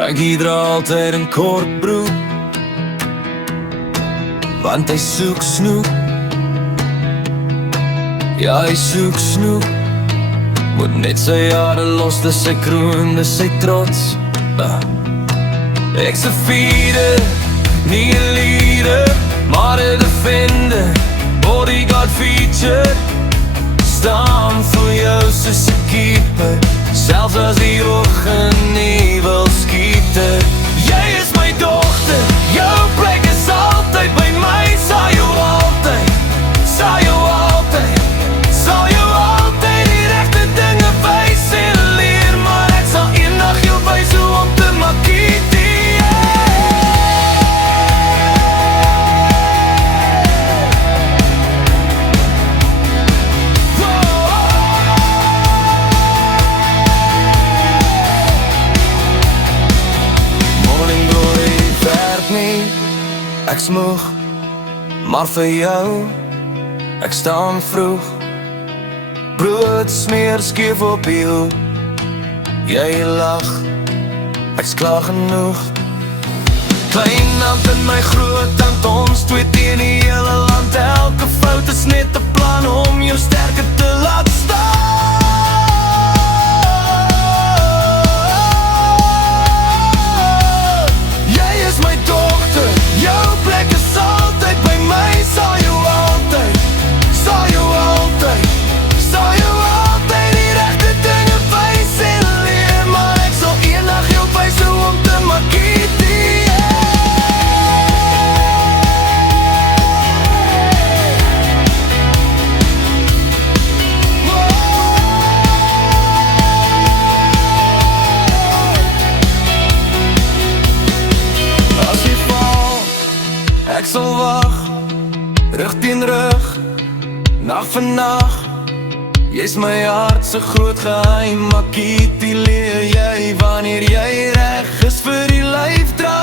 Frankie dra altyd een kort broek, want hy soek snoek. Ja, hy soek snoek. Moet net sy jare los, dis sy kroon, dis sy trots. Ek se vierde, nie een leader, maar een defender. Bodyguard feature, staan vir jou soos 'n keeper, selfs as die oggend nie wil skieter. Jy is my dogter, jou plek is altyd by my. Sal jou altyd, sal jou altyd, sal jou altyd die regte dinge wys en leer, maar ek sal eendag jou wys hoe om te maak hierdie. Ek smoeg, maar vir jou, ek staan vroeg. Brood smeer skeef op die hoek, jy lach, ek's klaar genoeg. Klein hand in my groot hand, ons twee teen die hele land. Elke fout is net 'n plan om jou sterker te laat staan. Jy is my dogter, jou plek is altyd by my. Sal jou altyd, sal jou altyd, sal jou altyd die regte dinge wys en leer, maar ek sal eendag jou wys hoe om te maak hierdie. As jy val, ek sal wag, rug teen rug, nag vir nag. Jy's my hart se groot geheim, Makiti leer jy wanneer jy reg is vir die lyf dra.